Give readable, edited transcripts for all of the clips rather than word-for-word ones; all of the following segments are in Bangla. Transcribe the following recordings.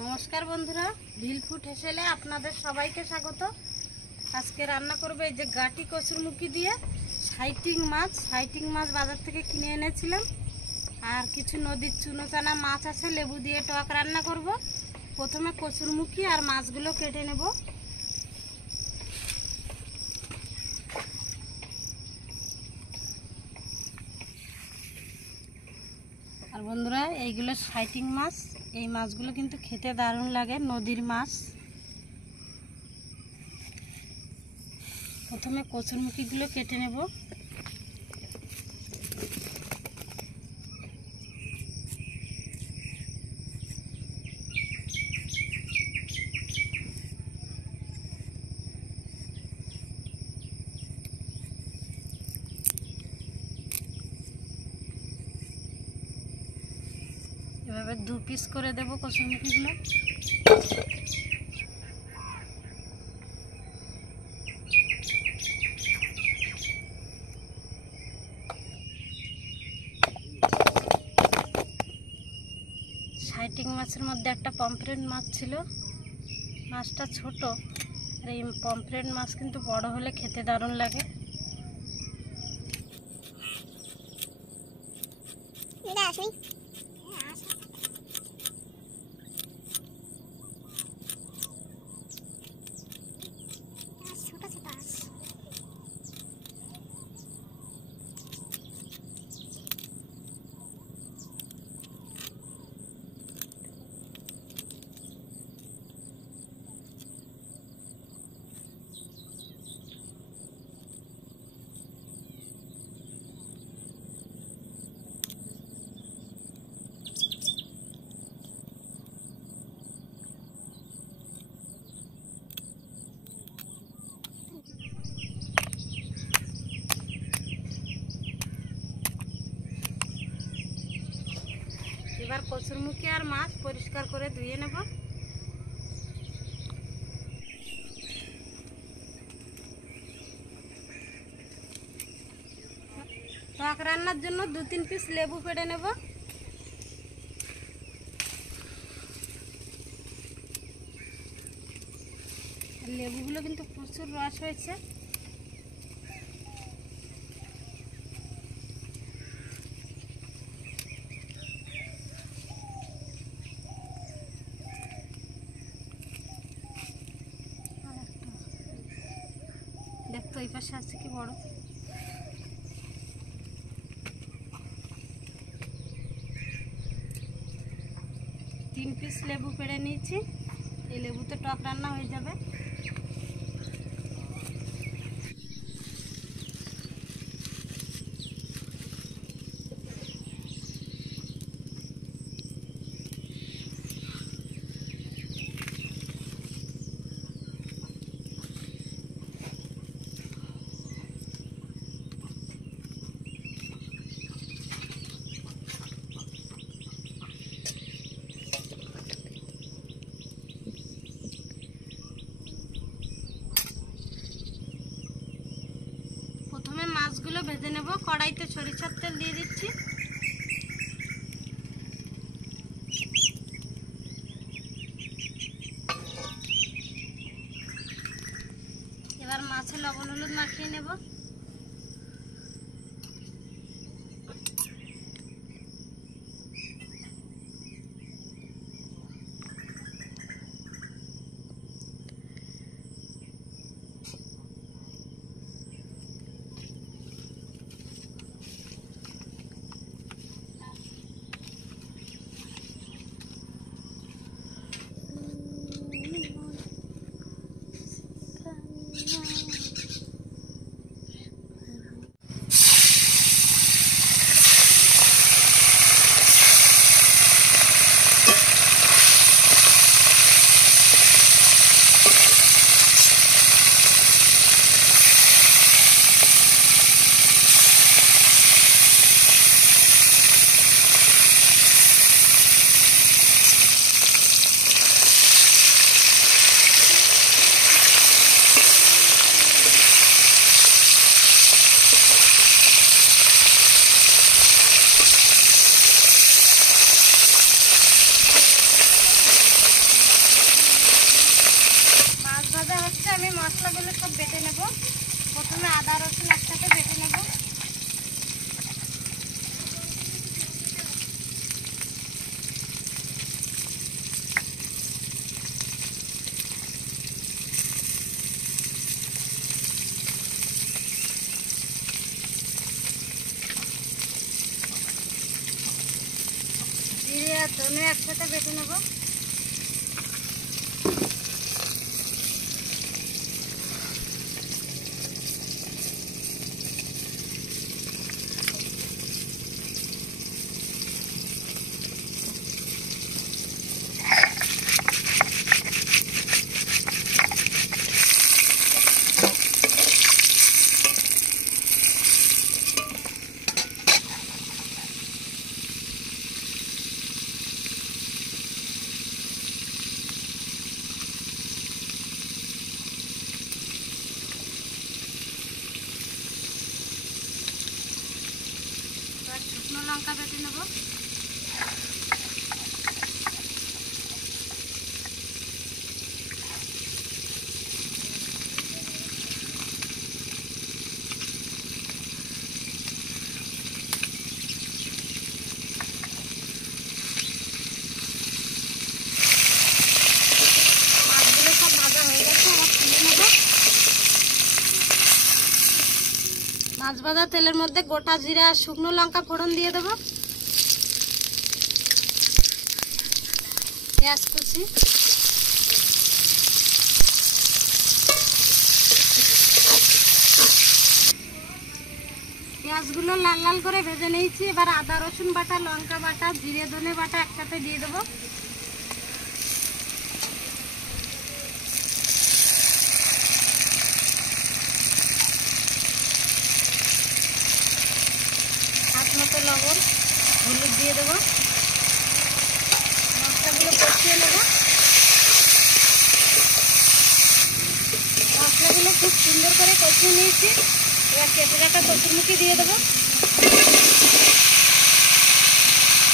नमस्कार बंधुरा भिल फूड हेसेले आपनादेर सबाइके स्वागत। आज के रान्ना करब এই যে গাটি কচুরমুখী দিয়ে সাইটিং মাছ বাজার থেকে কিনে এনেছিলাম আর কিছু নদীর চুনোচানা মাছ আছে লেবু দিয়ে টক রান্না করব। প্রথমে কচুরমুখী আর মাছগুলো কেটে নেব। আর বন্ধুরা এইগুলো সাইটিং মাছ, এই মাছগুলো কিন্তু খেতে দারুণ লাগে, নদীর মাছ। প্রথমে কচুরমুখীগুলো কেটে নেব। এভাবে দু পিস করে দেব কচুরমুখীগুলো। সাইটিং মাছের মধ্যে একটা পমফ্রেট মাছ ছিল, মাছটা ছোট। আর এই পমফ্রেট মাছ কিন্তু বড় হলে খেতে দারুণ লাগে। এবার কচুরমুখী আর মাছ পরিষ্কার করে ধুয়ে নেব। টক রান্নার জন্য 2-3 পিস লেবু পেড়ে নেব। লেবুগুলো কিন্তু প্রচুর রস হয়েছে। দেখতো এই পাশে আছে কি বড়। 3 পিস লেবু পেড়ে নিয়েছি। এই লেবুতে টক রান্না হয়ে যাবে। প্রথমে মাছগুলো ভেজে নেব। কড়াইতে সরিষার তেল দিয়ে দিচ্ছি। এবার মাছে লবণ হলুদ মাখিয়ে নেব। জিরে আর ধনে একসাথে বেটে নেব। শুকনো লঙ্কা বেটে নেব। মাছগুলো সব ভাজা হয়ে গেছে, আবার তুলে নেব। মাছ ভাজা তেলের মধ্যে গোটা জিরা আর শুকনো লঙ্কা ফোড়ন দিয়ে দেবো। পেঁয়াজ কুচি, পেঁয়াজগুলো লাল লাল করে ভেজে নিয়েছি। এবার আদা রসুন বাটা, লঙ্কা বাটা, জিরে ধনে বাটা একসাথে দিয়ে দেবো। হাত মতো লবণ, হলুদ দিয়ে দেবো। মশলাগুলো কষিয়ে নেব। মশলাগুলো খুব সুন্দর করে কষিয়ে নিয়েছি। এবার কেটে রাখা কচুরমুখী দিয়ে দেবো।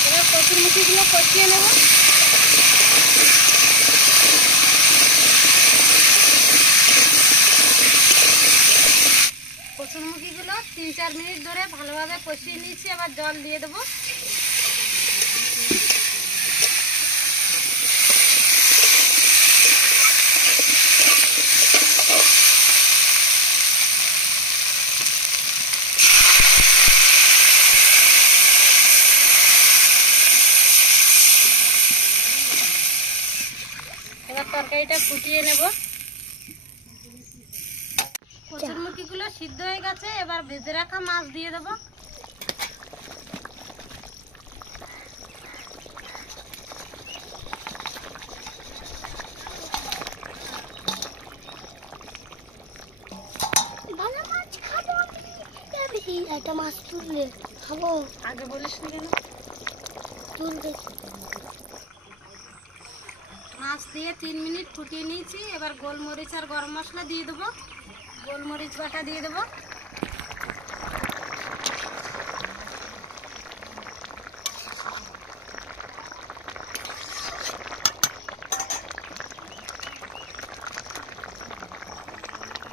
এবার কচুরমুখীগুলো কষিয়ে নেব। কচুরমুখীগুলো 3-4 মিনিট ধরে ভালোভাবে কষিয়ে নিয়েছি। এবার জল দিয়ে দেবো। এবার তরকারিটা ফুটিয়ে নেব। কচুরমুখীগুলো সিদ্ধ হয়ে গেছে। এবার ভেজে রাখা মাছ দিয়ে দেবো। একটা মাছ তুললে খাবো, আগে বলিস না কেন? তুলতে মাছ দিয়ে 3 মিনিট ফুটিয়ে নিয়েছি। এবার গোলমরিচ আর গরম মশলা দিয়ে দেবো। গোলমরিচ বাটা দিয়ে দেবো।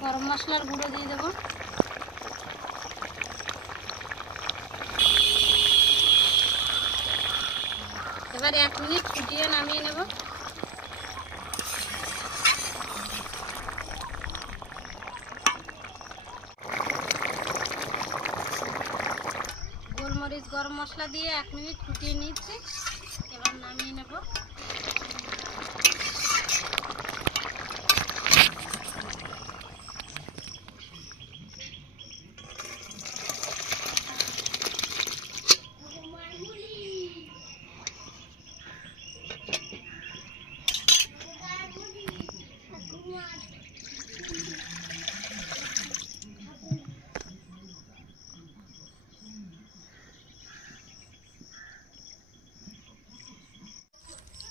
গরম মশলার গুঁড়ো দিয়ে দেবো। এবার 1 মিনিট ফুটিয়ে নামিয়ে নেব। গোলমরিচ গরম মশলা দিয়ে 1 মিনিট ফুটিয়ে নিচ্ছি। এবার নামিয়ে নেব।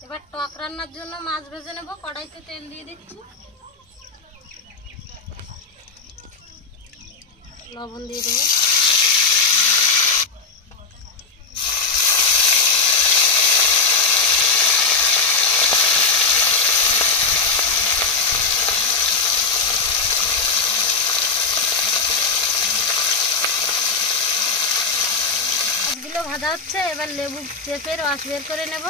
এবার টক রান্নার জন্য মাছ ভেজে নেব। কড়াইতে তেল দিয়ে দিচ্ছি। লবণ দিয়ে দেবো। মাছগুলো ভাজা হচ্ছে। এবার লেবু চেপে রস বের করে নেব।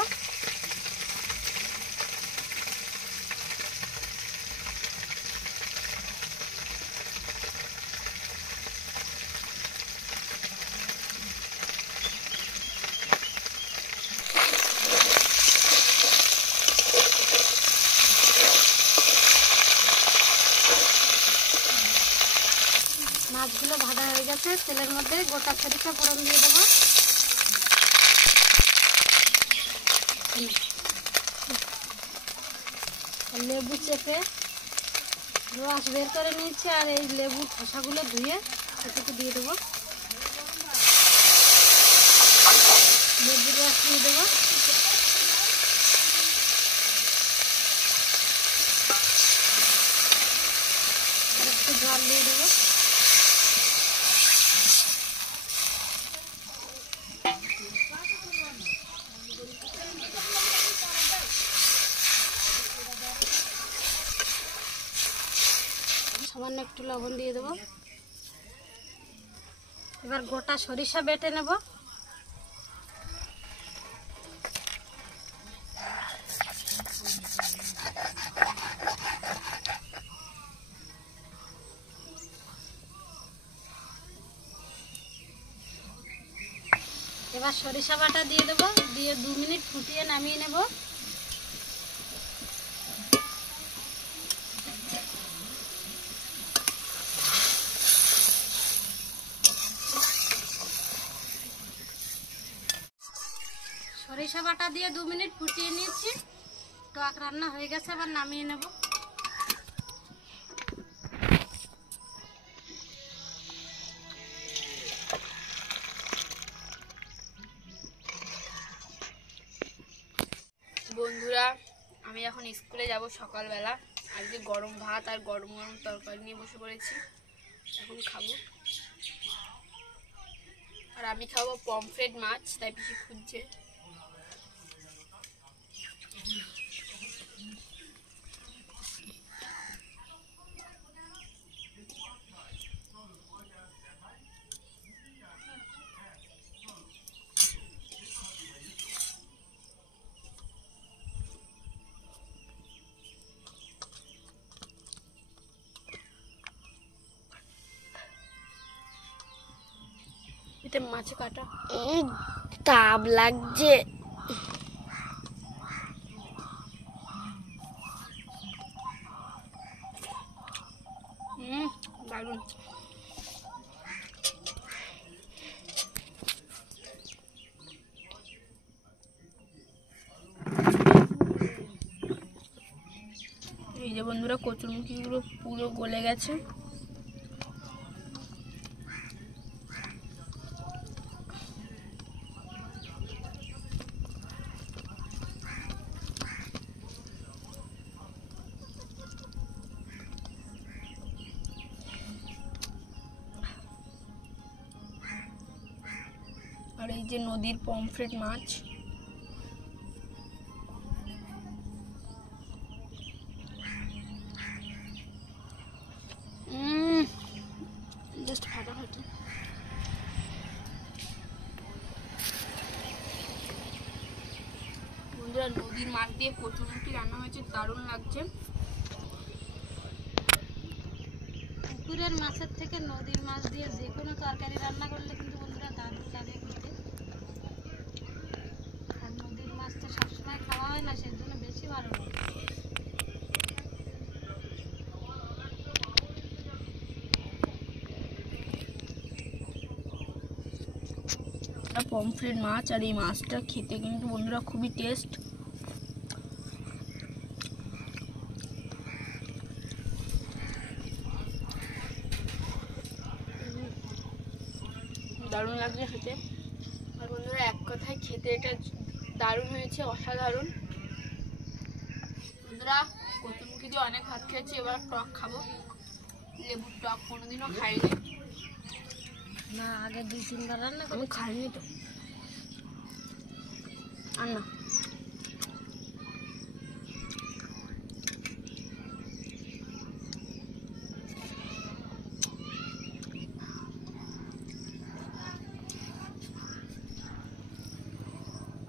গেছে, তেলের মধ্যে গোটা সরিষা ফোড়ন দিয়ে দেবো। লেবু চেপে রস বের করে নিয়েছি, আর এই লেবুর খোসাগুলো ধুয়ে এটুকু দিয়ে দেবো। লেবুর রস দিয়ে দেবো। আর একটু জল দিয়ে দেবো। সামান্য একটু লবণ দিয়ে দেবো। এবার গোটা সরিষা বেটে নেব। এবার সরিষা বাটা দিয়ে দেবো, দিয়ে 2 মিনিট ফুটিয়ে নামিয়ে নেব। সরিষা বাটা দিয়ে 2 মিনিট ফুটিয়ে নিয়েছি, টক রান্না হয়ে গেছে, আবার নামিয়ে নেব। বন্ধুরা, আমি এখন স্কুলে যাব সকালবেলা। আজকে গরম ভাত আর গরম গরম তরকারি নিয়ে বসে পড়েছি, এখন খাবো। আর আমি খাবো পমফ্রেট মাছ, তাই পিসি খুঁজছে। এতে মাছে কাটা তাপ লাগছে। দারুণ। এই যে বন্ধুরা, কচুরমুখিগুলো পুরো গলে গেছে। আর এই যে নদীর পমফ্রেট মাছ। জাস্ট ফাটাফাটি। বন্ধুরা, নদীর মাছ দিয়ে কচুরমুখী রান্না হয়েছে, দারুণ লাগছে। পুকুরের মাছের থেকে নদীর মাছ দিয়ে যে কোনো তরকারি রান্না করলে কিন্তু বন্ধুরা দারুণ লাগে খেতে। আর নদীর মাছ তো সবসময় খাওয়া হয় না, সেই জন্য বেশি ভালো লাগে। পমফ্রেট মাছ, আর এই মাছটা খেতে কিন্তু বন্ধুরা খুবই টেস্ট। দারুণ লাগছে খেতে। আর বন্ধুরা, এক কথায় খেতে এটা দারুণ হয়েছে, অসাধারণ। বন্ধুরা, কচুরমুখী দিয়ে অনেক ভাত খেয়েছি, এবার টক খাবো। লেবুর টক কোনোদিনও খাইনি না, আগে 2-3 বার রান্না আমি, করে খাইনি তো। আর না,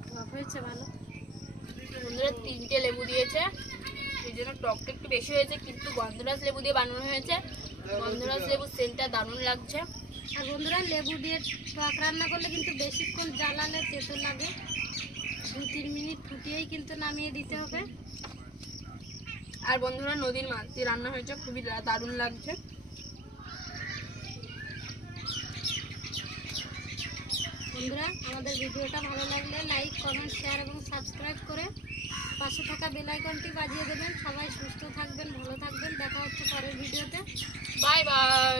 টক হয়েছে ভালো। বন্ধুরা 3টে লেবু দিয়েছে, এই জন্য টকটা একটু বেশি হয়েছে, কিন্তু গন্ধরাজ লেবু দিয়ে বানানো হয়েছে। গন্ধরাজ লেবুর সেন্টটা দারুণ লাগছে। আর বন্ধুরা, লেবু দিয়ে টক রান্না করলে কিন্তু বেশিক্ষণ জ্বালালে তেতো লাগে। 2-3 মিনিট ফুটিয়েই কিন্তু নামিয়ে দিতে হবে। আর বন্ধুরা, নদীর মাছ দিয়ে রান্না হয়েছে, খুবই দারুণ লাগছে। বন্ধুরা আমাদের ভিডিওটা ভালো লাগলে লাইক কমেন্ট শেয়ার এবং সাবস্ক্রাইব করে পাশে থাকা বেল আইকনটি বাজিয়ে দেবেন। সবাই সুস্থ থাকবেন, ভালো থাকবেন। দেখা হচ্ছে পরের ভিডিওতে। Bye bye.